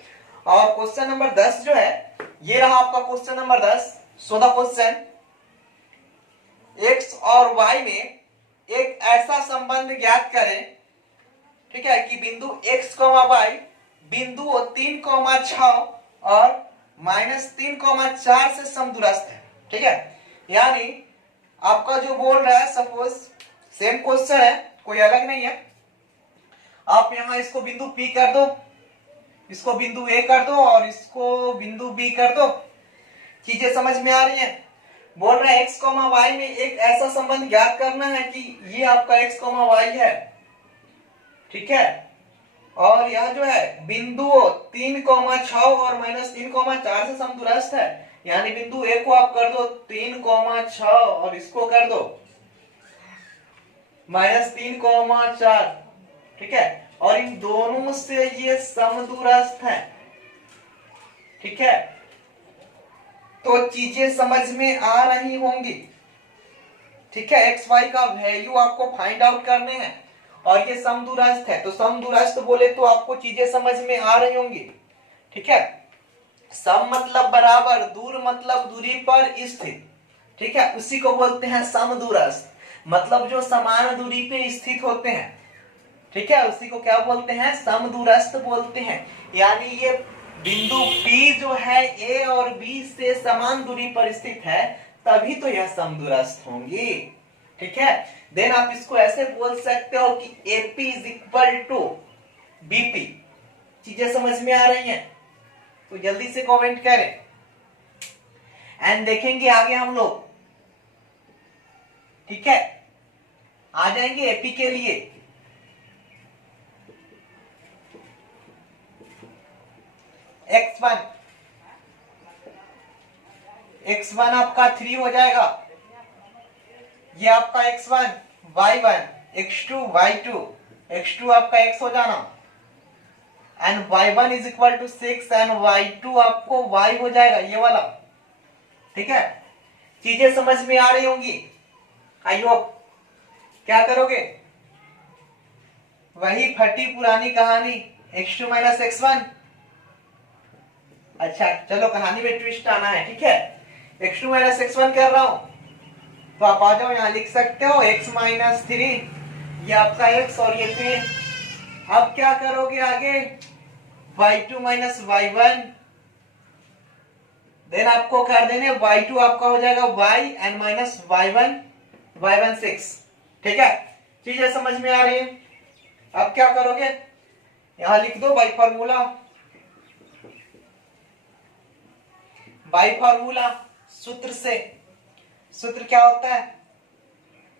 और क्वेश्चन नंबर 10 जो है, ये रहा आपका question number 10। So the question, x और वाई में एक ऐसा संबंध ज्ञात करें, ठीक है, कि बिंदु x, y बिंदु 3,6 और -3,4 से समदूरस्थ है। ठीक है, यानी आपका जो बोल रहा है, सपोज सेम क्वेश्चन है, कोई अलग नहीं है। आप यहां इसको बिंदु P कर दो, इसको बिंदु A कर दो और इसको बिंदु B कर दो। चीजें समझ में आ रही हैं? बोल रहे हैं x, y में एक ऐसा संबंध ज्ञात करना है कि ये आपका x, y है। ठीक है, और यह जो है बिंदु 3,6 और -3,4 से समदूरस्थ है, यानी बिंदु ए को आप कर दो 3,6 और इसको कर दो -3,4। ठीक है, और इन दोनों से ये समदूरस्थ है। ठीक है, तो चीजें समझ में आ रही होंगी। ठीक है, एक्स वाई का वैल्यू आपको फाइंड आउट करने हैं और ये समदूरस्थ है, तो समदूरस्थ बोले तो आपको चीजें समझ में आ रही होंगी। ठीक है, सम मतलब बराबर, दूर मतलब दूरी पर स्थित। ठीक है, उसी को बोलते हैं समदूरस्थ, मतलब जो समान दूरी पे स्थित होते हैं। ठीक है, उसी को क्या बोलते हैं, समदूरस्थ बोलते हैं। यानी ये बिंदु P जो है A और B से समान दूरी पर स्थित है, तभी तो यह समदूरस्थ होंगी। ठीक है, देन आप इसको ऐसे बोल सकते हो कि AP is equal to BP। चीजें समझ में आ रही हैं तो जल्दी से कमेंट करें एंड देखेंगे आगे हम लोग। ठीक है, आ जाएंगे एपी के लिए। x1 आपका 3 हो जाएगा, ये आपका x1 y1, x2 y2, x2 आपका x हो जाना and y1 is equal to 6 and y2 आपको y हो जाएगा, ये वाला। ठीक है, चीजें समझ में आ रही होंगी आई होप। क्या करोगे, वही फटी पुरानी कहानी x2 - x1। अच्छा चलो, कहानी में ट्विस्ट आना है। ठीक है, x2 - x1 कर रहा हूं, तो आप आ जाओ, यहां लिख सकते हो x - 3, ये आपका x और ये 3। अब क्या करोगे आगे, y2 - y1, देन आपको कर देने y2 आपका हो जाएगा y एंड -y1 6। ठीक है, चीजें समझ में आ रही है। अब क्या करोगे, यहां लिख दो बाई फॉर्मूला, बाई फॉर्मूला सूत्र से। सूत्र क्या होता है,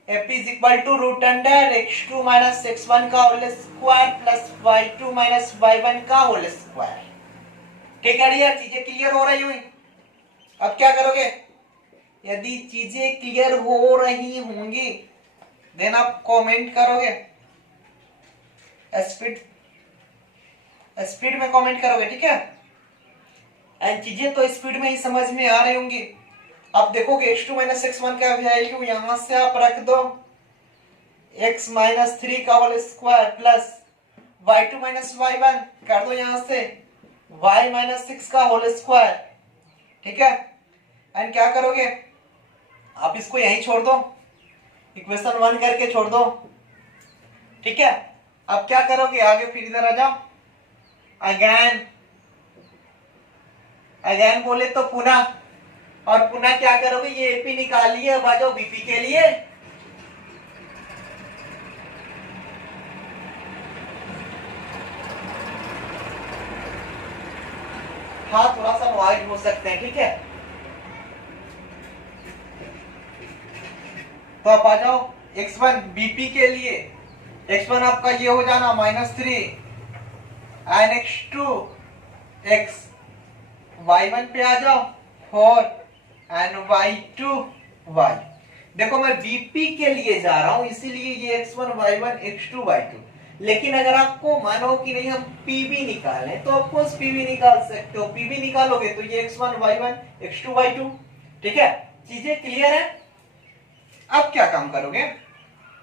AP is equal to root under x2 minus x1 का whole square plus y2 minus y1 का होल स्क्वायर। ठीक है यार, चीजें क्लियर हो रही हुई। अब क्या करोगे, यदि चीजें क्लियर हो रही होंगी देन आप कमेंट करोगे, स्पीड स्पीड में कमेंट करोगे, ठीक है। एंड चीजें तो स्पीड में ही समझ में आ रही होंगी। आप देखोगे x2 माइनस x1 का वैल्यू यहां से आप रख दो x माइनस 3 का whole square plus y2 minus y1 कर दो यहां से y माइनस 6 का होल स्क्वायर। ठीक है, एंड क्या करोगे, आप इसको यहीं छोड़ दो, इक्वेशन 1 करके छोड़ दो। ठीक है, अब क्या करोगे, आगे फिर इधर आ जाओ, अगेन बोले तो पुनः, और पुनः क्या करोगे, ये एपी निकाल लिए, अब आ जाओ बीपी के लिए। हाँ, थोड़ा सा वाइड हो सकते हैं, ठीक है। तो आप आ जाओ x1 बीपी के लिए, x1 आपका ये हो जाना -3 एंड x2 x y1 पे आ जाओ 4 एंड y2 y। देखो मैं बीपी के लिए जा रहा हूं इसीलिए ये x1 y1 x2 y2, लेकिन अगर आपको मानो कि नहीं हम पीवी निकालें तो आपको पीवी निकाल सकते हो, पीवी निकालोगे तो ये x1 y1 x2 y2। ठीक है, चीजें क्लियर है। अब क्या काम करोगे,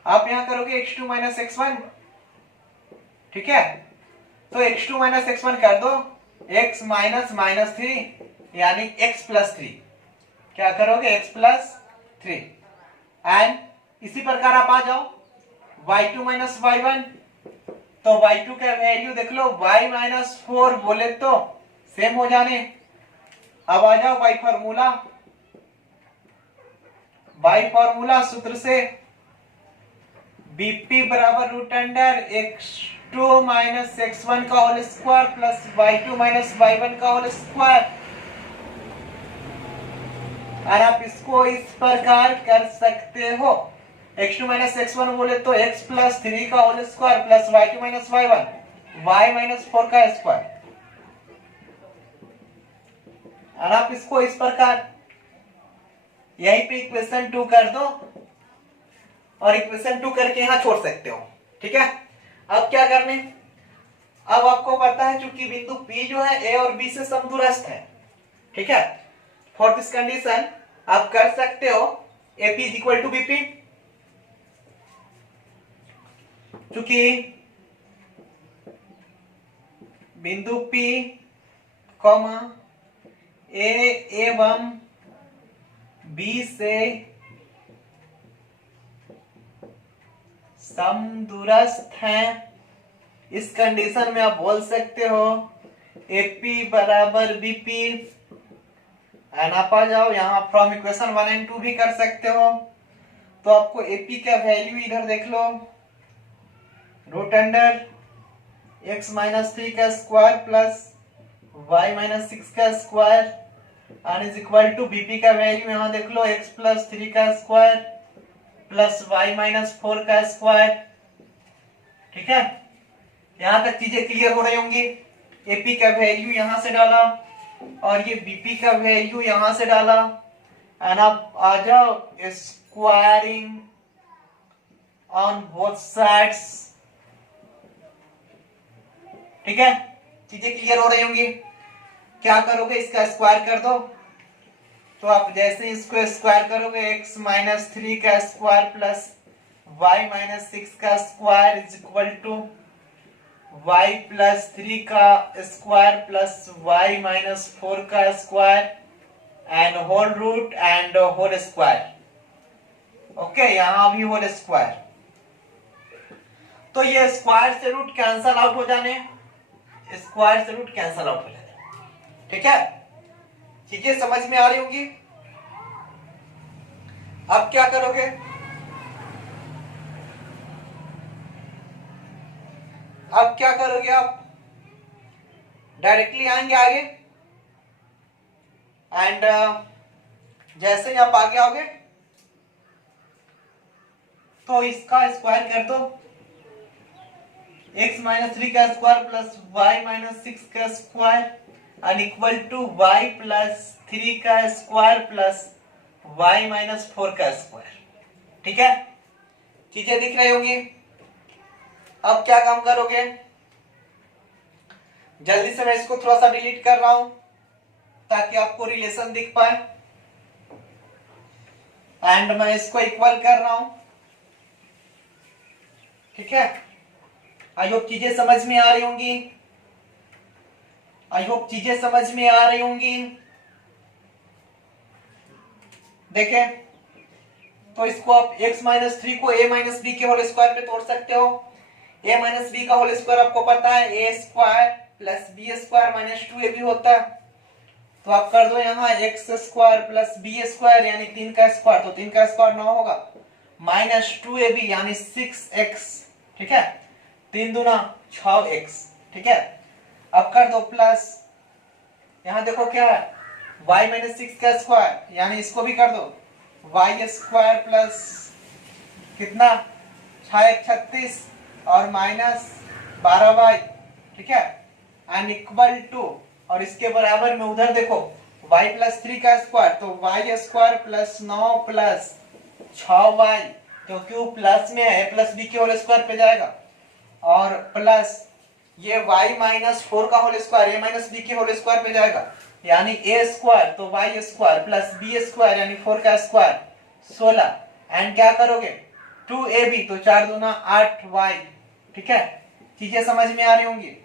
आप यहां करोगे x2 माइनस x1। ठीक है, तो x2 माइनस x1 कर दो, x माइनस -3 यानी x प्लस 3। क्या करोगे, x प्लस 3 एंड इसी प्रकार आप आ जाओ y2 माइनस y1, तो y2 का वैल्यू देख लो, y माइनस 4 बोले तो सेम हो जाने। अब आ जाओ बाई फॉर्मूला सूत्र से बीपी बराबर root under x2 minus x1 का whole square plus y2 minus y1 का होल स्क्वायर। और आप इसको इस प्रकार कर सकते हो, x2 माइनस x1 बोले तो x प्लस 3 का whole square plus y2 minus y1 y minus 4 का स्क्वायर। और आप इसको इस प्रकार यहीं पे इक्वेशन 2 कर दो और इक्वेशन 2 करके यहां छोड़ सकते हो। ठीक है, अब क्या करने, अब आपको पता है चूंकि बिंदु P जो है A और B से समदूरस्थ है। ठीक है, फॉर दिस कंडीशन आप कर सकते हो AP is equal to BP, चूंकि बिंदु P A एवं B से समदूरस्थ हैं, इस कंडीशन में आप बोल सकते हो AP बराबर BP। एंड आप आ जाओ यहाँ फ्रॉम इक्वेशन 1 एंड 2 भी कर सकते हो। तो आपको AP का वैल्यू इधर देख लो, रूट अंडर x माइनस 3 का स्क्वायर प्लस y माइनस 6 का square and is equal to BP का वैल्यू यहाँ देख लो, x प्लस 3 का स्क्वायर प्लस y माइनस 4 का स्क्वायर। ठीक है, यहां तक चीजें क्लियर हो रही होंगी। एपी का वैल्यू यहां से डाला और ये बीपी का वैल्यू यहां से डाला एंड आप आ जाओ स्क्वायरिंग ऑन बोथ साइड्स। ठीक है, चीजें क्लियर हो रही होंगी। क्या करोगे, इसका स्क्वायर कर दो, तो आप जैसे इसको स्क्वायर करोगे x माइनस 3 का स्क्वायर प्लस y माइनस 6 का square is equal to y plus 3 का स्क्वायर प्लस y माइनस 4 का square and whole root and whole square. Okay, यहां भी होल स्क्वायर, तो ये स्क्वायर से रूट कैंसल आउट हो जाने, स्क्वायर से रूट कैंसल आउट हो जाने। ठीक है, चीजें समझ में आ रही होंगी। अब क्या करोगे, अब क्या करोगे, आप डायरेक्टली आएंगे आगे एंड जैसे ही आप आगे आओगे तो इसका स्क्वायर कर दो, x माइनस 3 का स्क्वायर प्लस y माइनस 6 का स्क्वायर और इक्वल टू y प्लस 3 का स्क्वायर प्लस y माइनस 4 का स्क्वायर। ठीक है, चीजें दिख रही होंगी। अब क्या काम करोगे, जल्दी से मैं इसको थोड़ा सा डिलीट कर रहा हूं ताकि आपको रिलेशन दिख पाए, एंड मैं इसको इक्वल कर रहा हूं। ठीक है, आई होप चीजें समझ में आ रही होंगी, आई होप चीजें समझ में आ रही होंगी। देखें, तो इसको आप x माइनस 3 को a माइनस बी के होल स्क्वायर पे तोड़ सकते हो। a माइनस बी का होल स्क्वायर आपको पता है a square plus B square minus 2ab होता है। तो आप कर दो यहाँ x square plus B square यानी 3 का स्क्वायर, तो 3 का स्क्वायर 9 होगा, माइनस 2ab यानी 6x। ठीक है, 3 दूना 6x। ठीक है, अब कर दो प्लस, यहाँ देखो क्या है y माइनस 6 का स्क्वायर यानी इसको भी कर दो y स्क्वायर प्लस कितना 6 36 और माइनस 12y। ठीक है, एंड इक्वल टू, और इसके बराबर में उधर देखो y प्लस 3 का स्क्वायर, तो y square plus 9 plus 6y, क्योंकि वो प्लस में है प्लस बी के होल स्क्वायर पे जाएगा, और प्लस ये y माइनस 4 का whole square a minus B के होल स्क्वायर पे जाएगा यानी a स्क्वायर, तो y square plus b square यानी 4 का स्क्वायर 16, एंड क्या करोगे 2ab, तो 4 दूना 8y। ठीक है, चीजें समझ में आ रही होंगी।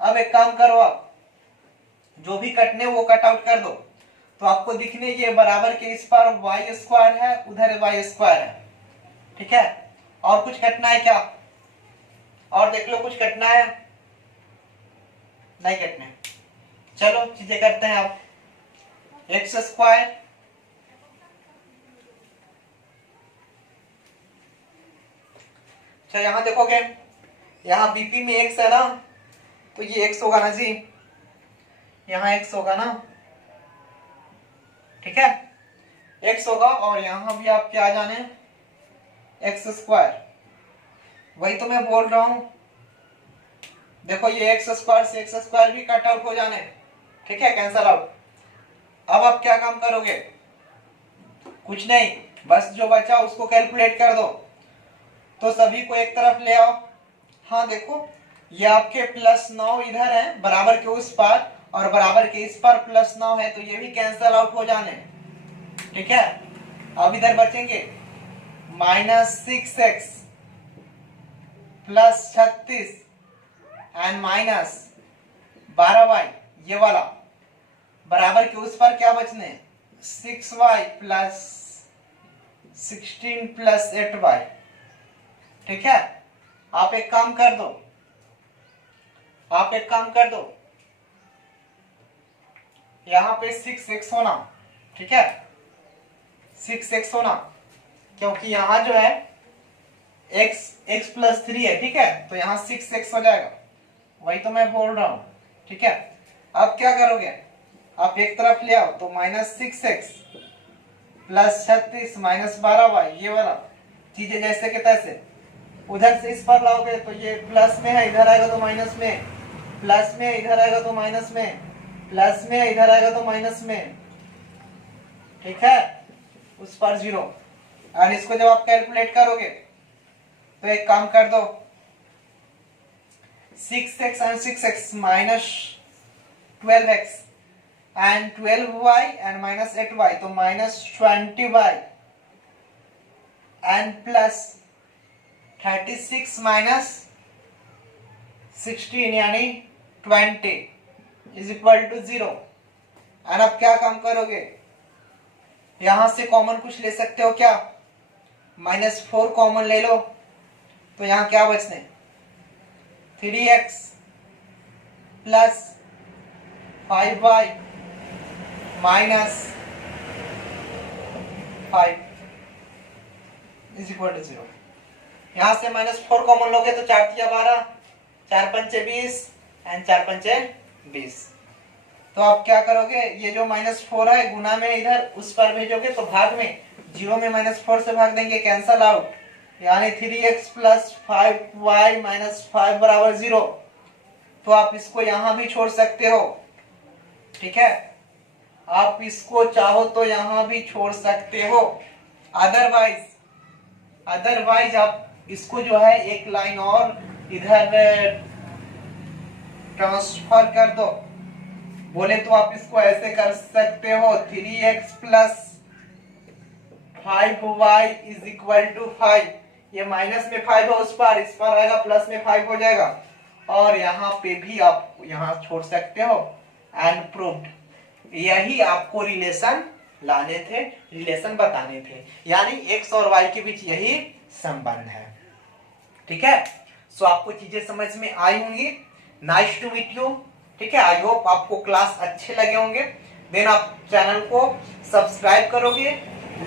अब एक काम करो, आप जो भी कटने वो कट आउट कर दो, तो आपको दिखने ये बराबर के इस पर y स्क्वायर है, उधर y स्क्वायर है। ठीक है, और कुछ कटना है क्या, और देख लो कुछ कटना है, नहीं कटने। चलो चीजें करते हैं। आप एक्स स्क्वायर अच्छा, यहां देखोगे यहाँ बीपी में एक्स है ना, तो ये एक्स होगा ना जी, यहाँ एक्स होगा ना। ठीक है, एक्स होगा, और यहां भी आप क्या जाने एक्स स्क्वायर, वही तो मैं बोल रहा हूं। देखो ये एक्स स्क्वायर से एक्स स्क्वायर भी कट आउट हो जाने। ठीक है, कैंसल आउट। अब आप क्या काम करोगे, कुछ नहीं, बस जो बचा उसको कैलकुलेट कर दो, तो सभी को एक तरफ ले आओ। हाँ देखो, ये आपके प्लस 9 इधर है बराबर के उस पार, और बराबर के इस पर प्लस 9 है, तो ये भी कैंसल आउट हो जाने। ठीक है, अब इधर बचेंगे minus 6x plus 36 and minus 12y, ये वाला बराबर के उस पर क्या बचने 6y प्लस 16 प्लस 8y। ठीक है, आप एक काम कर दो, आप एक काम कर दो, यहां पे 6x होना। ठीक है, 6x होना, क्योंकि यहां जो है x प्लस 3 है। ठीक है, तो यहां 6x हो जाएगा, वही तो मैं बोल रहा हूं। ठीक है, अब क्या करोगे, आप एक तरफ ले आओ, तो minus 6x plus 36 minus 12y, ये वाला चीजें जैसे के तैसे उधर से इस पर लाओगे, तो ये प्लस में है, इधर आएगा तो माइनस में, प्लस में इधर आएगा तो माइनस में, प्लस में इधर आएगा तो माइनस में। ठीक है, उस पर 0, और इसको जब आप कैलकुलेट करोगे तो एक काम कर दो, 6x and 6x minus 12x and 12y and minus 8y, तो minus 20y and plus 36 minus 16 यानी 20 इज इक्वल टू 0। एंड अब क्या काम करोगे, यहां से कॉमन कुछ ले सकते हो क्या, -4 कॉमन ले लो, तो यहां क्या बचने 3x plus 5y minus 5 is equal to 0। यहां से -4 कॉमन लोगे तो 4 तिया 12, 4 पंचे 20 एंड 4 पंचे 20। तो आप क्या करोगे, ये जो -4 है गुना में इधर उस पर भेजोगे, तो भाग में 0 में -4 से भाग देंगे, कैंसल आउट, यानी 3x प्लस 5y माइनस 5 बराबर 0। तो आप इसको यहां भी छोड़ सकते हो, ठीक है। आप इसको चाहो तो यहां भी छोड़ सकते हो। अदरवाइज आप इसको जो है एक लाइन और इधर ट्रांसफर कर दो। बोले तो आप इसको ऐसे कर सकते हो, 3x plus 5y is equal to 5। ये माइनस में 5 है उस पार, इस पार आएगा प्लस में 5 हो जाएगा। और यहाँ पे भी आप यहाँ छोड़ सकते हो। And proved. यही आपको रिलेशन लाने थे, रिलेशन बताने थे, यानी x और y के बीच यही संबंध है, ठीक है। सो आपको चीजें समझ में आई होंगी। नाइस टू मीट यू, ठीक है। आई होप आपको क्लास अच्छे लगे होंगे। देन आप चैनल को सब्सक्राइब करोगे,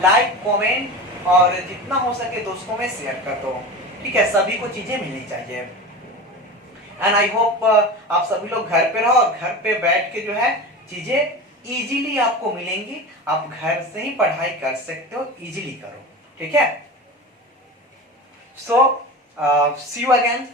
लाइक कमेंट और जितना हो सके दोस्तों में शेयर कर दो, ठीक है। सभी को चीजें मिलनी चाहिए। एंड आई होप आप सभी लोग घर पे रहो और घर पे बैठ के जो है चीजें इजीली आपको मिलेंगी। आप घर से ही पढ़ाई कर सकते हो, इजीली करो, ठीक है। सो सी यू अगेन।